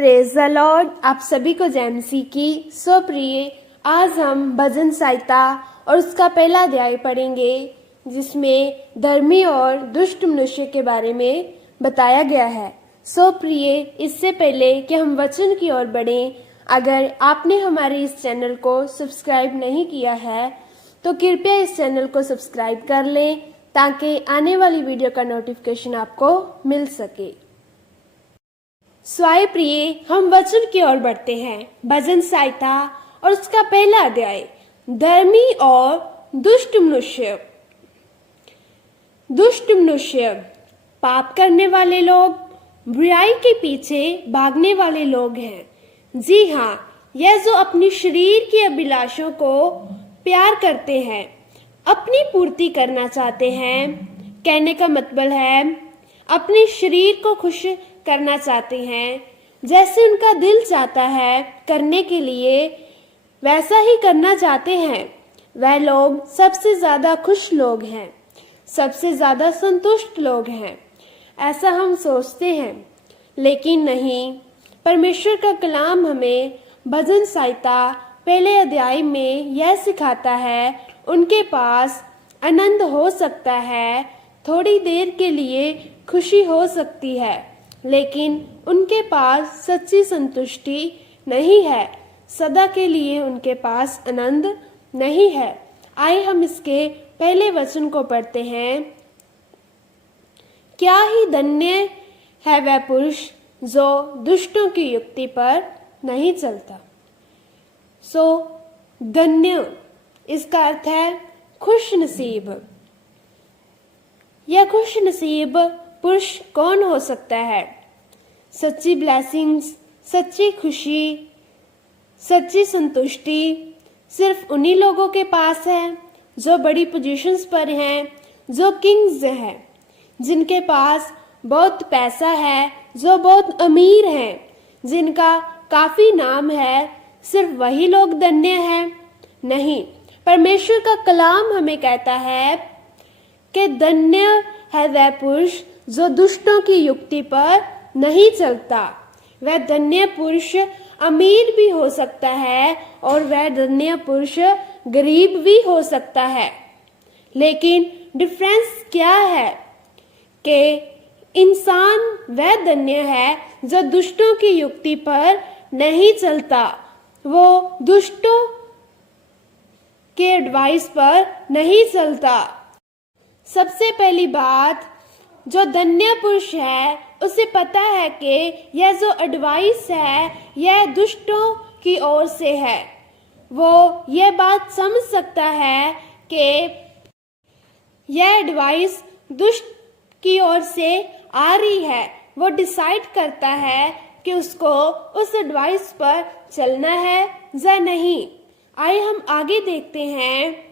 Praise the Lord. आप सभी को जैमसी की स्वप्रिय। आज हम भजन संहिता और उसका पहला अध्याय पढ़ेंगे, जिसमें धर्मी और दुष्ट मनुष्य के बारे में बताया गया है। स्वप्रिय, इससे पहले कि हम वचन की ओर बढ़ें, अगर आपने हमारे इस चैनल को सब्सक्राइब नहीं किया है तो कृपया इस चैनल को सब्सक्राइब कर लें, ताकि आने वाली वीडियो का नोटिफिकेशन आपको मिल सके। स्वाय प्रिय, हम वचन की ओर बढ़ते हैं। भजन संहिता और उसका पहला अध्याय, धर्मी और दुष्ट मनुष्य। दुष्ट मनुष्य पाप करने वाले लोग, बुराई के पीछे भागने वाले लोग हैं। जी हाँ, यह जो अपनी शरीर की अभिलाषों को प्यार करते हैं, अपनी पूर्ति करना चाहते हैं। कहने का मतलब है अपने शरीर को खुश करना चाहते हैं, जैसे उनका दिल चाहता है करने के लिए वैसा ही करना चाहते हैं। वह लोग सबसे ज्यादा खुश लोग हैं, सबसे ज्यादा संतुष्ट लोग हैं, ऐसा हम सोचते हैं, लेकिन नहीं। परमेश्वर का कलाम हमें भजन संहिता पहले अध्याय में यह सिखाता है, उनके पास आनंद हो सकता है, थोड़ी देर के लिए खुशी हो सकती है, लेकिन उनके पास सच्ची संतुष्टि नहीं है। सदा के लिए उनके पास आनंद नहीं है। आइए हम इसके पहले वचन को पढ़ते हैं। क्या ही धन्य है वह पुरुष जो दुष्टों की युक्ति पर नहीं चलता। धन्य, इसका अर्थ है खुश नसीब। यह खुश नसीब पुरुष कौन हो सकता है? सच्ची ब्लेसिंग्स, सच्ची खुशी, सच्ची संतुष्टि सिर्फ उन्हीं लोगों के पास है जो बड़ी पोजीशंस पर हैं, जो किंग्स हैं, जिनके पास बहुत पैसा है, जो बहुत अमीर हैं, जिनका काफी नाम है। सिर्फ वही लोग धन्य हैं? नहीं, परमेश्वर का कलाम हमें कहता है कि धन्य है वह पुरुष जो दुष्टों की युक्ति पर नहीं चलता। वह धन्य पुरुष अमीर भी हो सकता है और वह धन्य पुरुष गरीब भी हो सकता है, लेकिन डिफरेंस क्या है कि इंसान वह धन्य है जो दुष्टों की युक्ति पर नहीं चलता, वो दुष्टों के एडवाइस पर नहीं चलता। सबसे पहली बात, जो धन्य पुरुष है उसे पता है कि यह जो एडवाइस है यह दुष्टों की ओर से है। वो यह बात समझ सकता है कि यह एडवाइस दुष्ट की ओर से आ रही है। वो डिसाइड करता है कि उसको उस एडवाइस पर चलना है या नहीं। आइए हम आगे देखते हैं।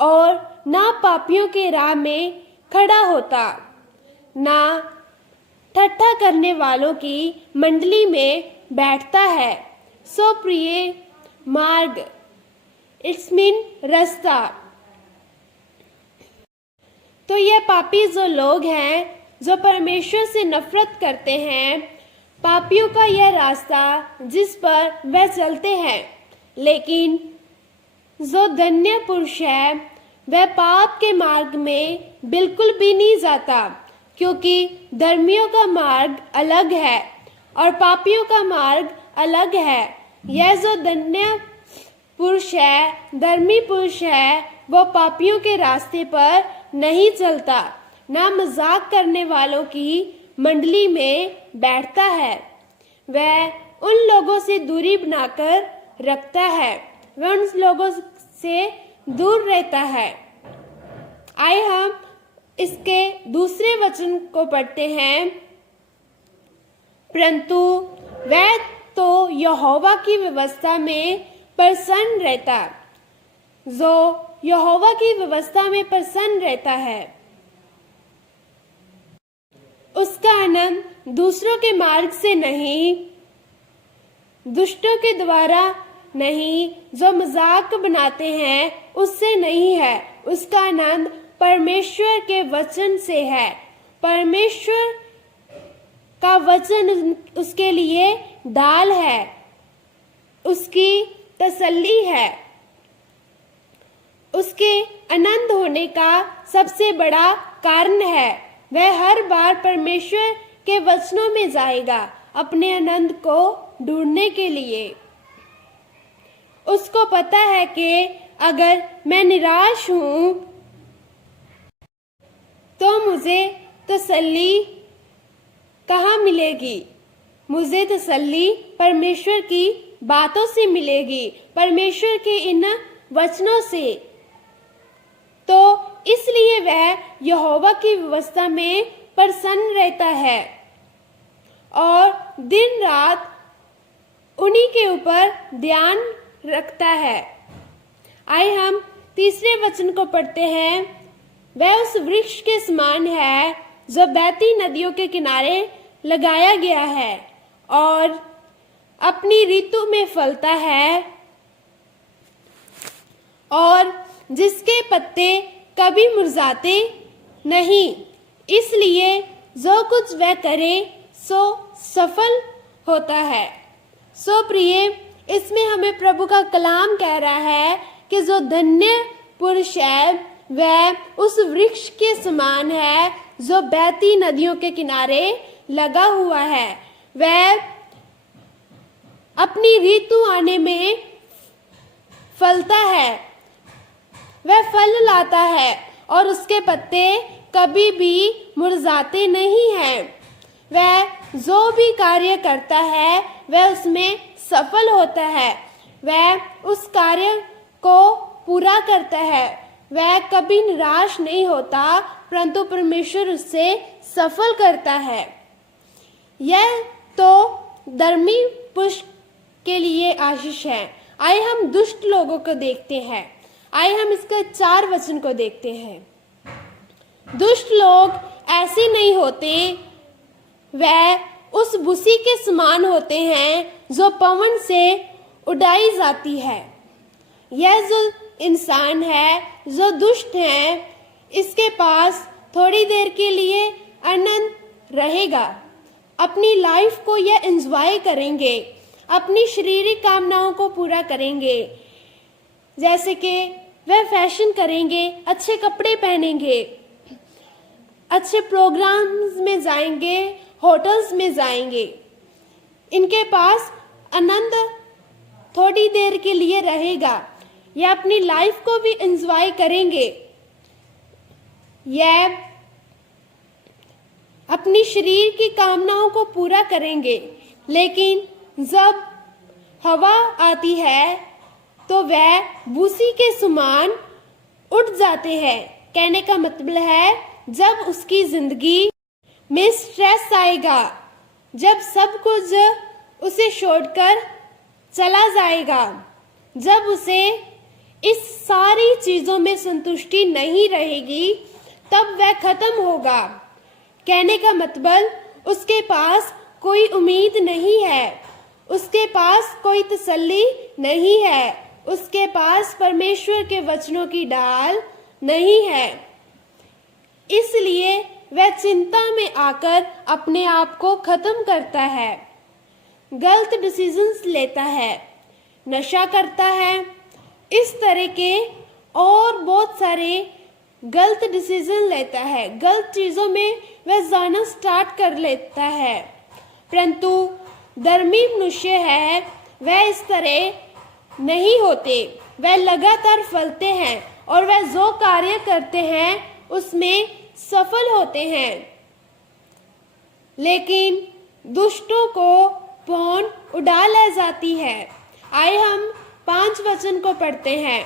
और ना पापियों के राह में खड़ा होता, ना ठट्ठा करने वालों की मंडली में बैठता है। प्रिय मार्ग, इट्स मीन रास्ता। तो ये पापी जो लोग हैं, जो परमेश्वर से नफरत करते हैं, पापियों का यह रास्ता जिस पर वह चलते हैं। लेकिन जो धन्य पुरुष है वह पाप के मार्ग में बिल्कुल भी नहीं जाता, क्योंकि धर्मियों का मार्ग अलग है और पापियों का मार्ग अलग है। यह जो धन्य पुरुष है, धर्मी पुरुष है, वो पापियों के रास्ते पर नहीं चलता, ना मजाक करने वालों की मंडली में बैठता है। वह उन लोगों से दूरी बनाकर रखता है, वह उन लोगों से दूर रहता है। आइए हम इसके दूसरे वचन को पढ़ते हैं। परंतु वह तो यहोवा की व्यवस्था में प्रसन्न रहता। जो यहोवा की व्यवस्था में प्रसन्न रहता है, उसका आनंद दूसरों के मार्ग से नहीं, दुष्टों के द्वारा नहीं, जो मजाक बनाते हैं उससे नहीं है। उसका आनंद परमेश्वर के वचन से है। परमेश्वर का वचन उसके लिए ढाल है, उसकी तसल्ली है, उसके आनंद होने का सबसे बड़ा कारण है। वह हर बार परमेश्वर के वचनों में जाएगा अपने आनंद को ढूंढने के लिए। उसको पता है कि अगर मैं निराश हूं तो मुझे तसल्ली कहाँ मिलेगी? मुझे तसल्ली परमेश्वर की बातों से मिलेगी, परमेश्वर के इन वचनों से। तो इसलिए वह यहोवा की व्यवस्था में प्रसन्न रहता है और दिन रात उन्हीं के ऊपर ध्यान रखता है। आइए हम तीसरे वचन को पढ़ते हैं। वह उस वृक्ष के समान है जो बहती नदियों के किनारे लगाया गया है और अपनी ऋतु में फलता है और जिसके पत्ते कभी मुरझाते नहीं। इसलिए जो कुछ वह करे सो सफल होता है। सो प्रिय, इसमें हमें प्रभु का कलाम कह रहा है कि जो धन्य पुरुष है वह उस वृक्ष के समान है जो बहती नदियों के किनारे लगा हुआ है। वह अपनी ऋतु आने में फलता है, वह फल लाता है और उसके पत्ते कभी भी मुरझाते नहीं हैं। वह जो भी कार्य करता है वह उसमें सफल होता है, वह उस कार्य को पूरा करता है। वह कभी निराश नहीं होता परंतु परमेश्वर उससे सफल करता है। यह तो धर्मी पुरुष के लिए आशीष है। आइए हम दुष्ट लोगों को देखते हैं। आइए हम इसके 4 वचन को देखते हैं। दुष्ट लोग ऐसे नहीं होते, वह उस भूसी के समान होते हैं जो पवन से उड़ाई जाती है। यह जो इंसान है जो दुष्ट है, इसके पास थोड़ी देर के लिए आनंद रहेगा। अपनी लाइफ को यह एंजॉय करेंगे, अपनी शारीरिक कामनाओं को पूरा करेंगे, जैसे कि वह फैशन करेंगे, अच्छे कपड़े पहनेंगे, अच्छे प्रोग्राम्स में जाएंगे, होटल्स में जाएंगे। इनके पास आनंद थोड़ी देर के लिए रहेगा। यह अपनी लाइफ को भी एंजॉय करेंगे, यह अपनी शरीर की कामनाओं को पूरा करेंगे। लेकिन जब हवा आती है तो वह भूसी के समान उठ जाते हैं। कहने का मतलब है जब उसकी जिंदगी में स्ट्रेस आएगा, जब सब कुछ उसे छोड़कर चला जाएगा, जब उसे इस सारी चीजों में संतुष्टि नहीं रहेगी, तब वह खत्म होगा। कहने का मतलब उसके पास कोई उम्मीद नहीं है, उसके पास कोई तसल्ली नहीं है, उसके पास परमेश्वर के वचनों की ढाल नहीं है। इसलिए वह चिंता में आकर अपने आप को खत्म करता है, गलत डिसीजंस लेता है, नशा करता है, इस तरह के और बहुत सारे गलत डिसीजन लेता है, गलत चीजों में वह जाना स्टार्ट कर लेता है। परंतु धर्मी मनुष्य है वह इस तरह नहीं होते, वह लगातार फलते हैं और वह जो कार्य करते हैं उसमें सफल होते हैं। लेकिन दुष्टों को पौन उड़ा ले जाती है। आइए हम 5 वचन को पढ़ते हैं।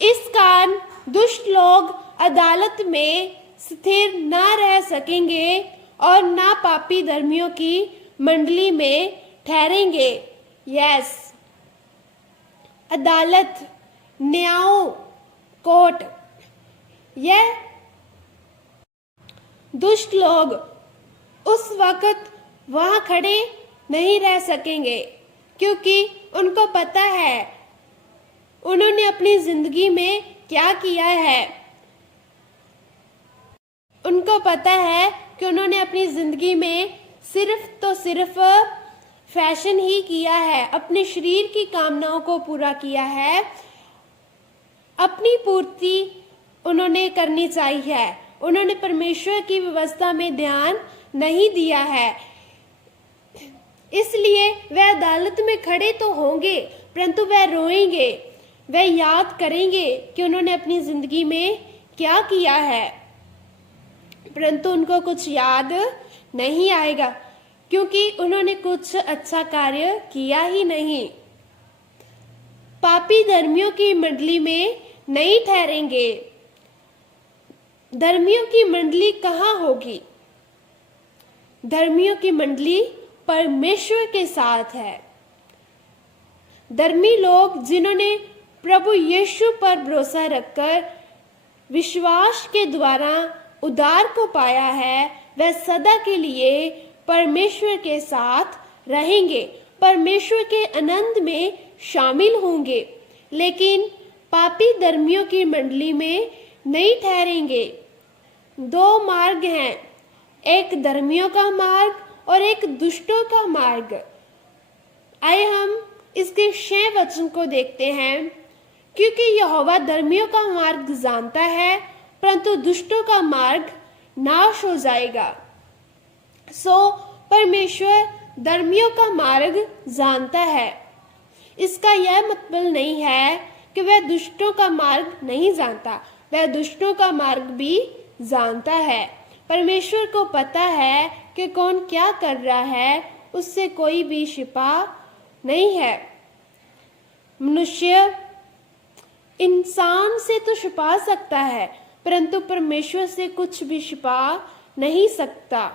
इस कारण दुष्ट लोग अदालत में स्थिर न रह सकेंगे और ना पापी धर्मियों की मंडली में ठहरेंगे। यस, अदालत, न्याय, कोर्ट, यह दुष्ट लोग उस वक्त वहां खड़े नहीं रह सकेंगे, क्योंकि उनको पता है उन्होंने अपनी जिंदगी में क्या किया है। उनको पता है कि उन्होंने अपनी जिंदगी में सिर्फ तो सिर्फ फैशन ही किया है, अपने शरीर की कामनाओं को पूरा किया है, अपनी पूर्ति उन्होंने करनी चाहिए। उन्होंने परमेश्वर की व्यवस्था में ध्यान नहीं दिया है, इसलिए वह अदालत में खड़े तो होंगे परंतु वह रोएंगे, वह याद करेंगे कि उन्होंने अपनी जिंदगी में क्या किया है, परंतु उनको कुछ याद नहीं आएगा क्योंकि उन्होंने कुछ अच्छा कार्य किया ही नहीं। पापी धर्मियों की मंडली में नहीं ठहरेंगे। धर्मियों की मंडली कहाँ होगी? धर्मियों की मंडली परमेश्वर के साथ है। धर्मी लोग जिन्होंने प्रभु यीशु पर भरोसा रखकर विश्वास के द्वारा उद्धार को पाया है, वह सदा के लिए परमेश्वर के साथ रहेंगे, परमेश्वर के आनंद में शामिल होंगे। लेकिन पापी धर्मियों की मंडली में नहीं ठहरेंगे। दो मार्ग हैं, एक धर्मियों का मार्ग और एक दुष्टों का मार्ग। आइए हम इसके 6 वचन को देखते हैं। क्योंकि यहोवा धर्मियों का मार्ग जानता है परंतु दुष्टों का मार्ग नाश हो जाएगा। परमेश्वर धर्मियों का मार्ग जानता है। इसका यह मतलब नहीं है कि वह दुष्टों का मार्ग नहीं जानता, वह दुष्टों का मार्ग भी जानता है। परमेश्वर को पता है कि कौन क्या कर रहा है, उससे कोई भी छिपा नहीं है। मनुष्य इंसान से तो छिपा सकता है परंतु परमेश्वर से कुछ भी छिपा नहीं सकता।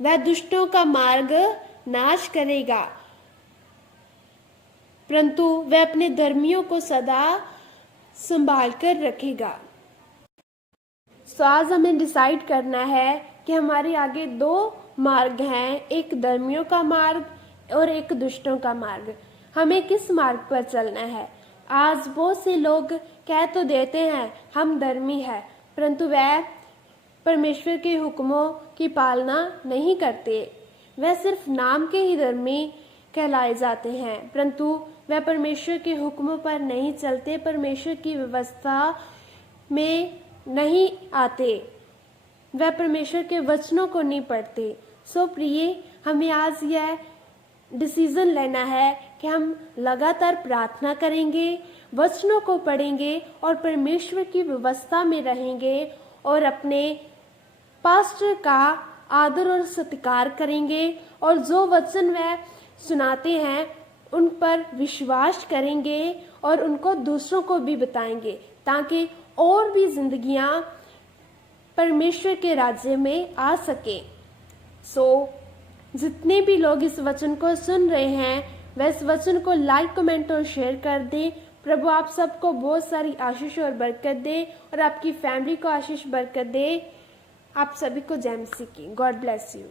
वह दुष्टों का मार्ग नाश करेगा परंतु वह अपने धर्मियों को सदा संभाल कर रखेगा। आज हमें डिसाइड करना है कि हमारे आगे 2 मार्ग हैं, एक धर्मियों का मार्ग और एक दुष्टों का मार्ग। हमें किस मार्ग पर चलना है? आज बहुत से लोग कह तो देते हैं हम धर्मी हैं परंतु वह परमेश्वर के हुक्मों की पालना नहीं करते। वह सिर्फ नाम के ही धर्मी कहलाए जाते हैं परंतु वह परमेश्वर के हुक्मों पर नहीं चलते, परमेश्वर की व्यवस्था में नहीं आते, वह परमेश्वर के वचनों को नहीं पढ़ते। प्रिय, हमें आज यह डिसीजन लेना है कि हम लगातार प्रार्थना करेंगे, वचनों को पढ़ेंगे और परमेश्वर की व्यवस्था में रहेंगे और अपने पास्टर का आदर और सत्कार करेंगे और जो वचन वह सुनाते हैं उन पर विश्वास करेंगे और उनको दूसरों को भी बताएंगे ताकि और भी जिंदगियां परमेश्वर के राज्य में आ सके। जितने भी लोग इस वचन को सुन रहे हैं वह इस वचन को लाइक, कमेंट और शेयर कर दें। प्रभु आप सबको बहुत सारी आशीष और बरकत दे और आपकी फैमिली को आशीष बरकत दे। आप सभी को जय मसीह की। God bless you.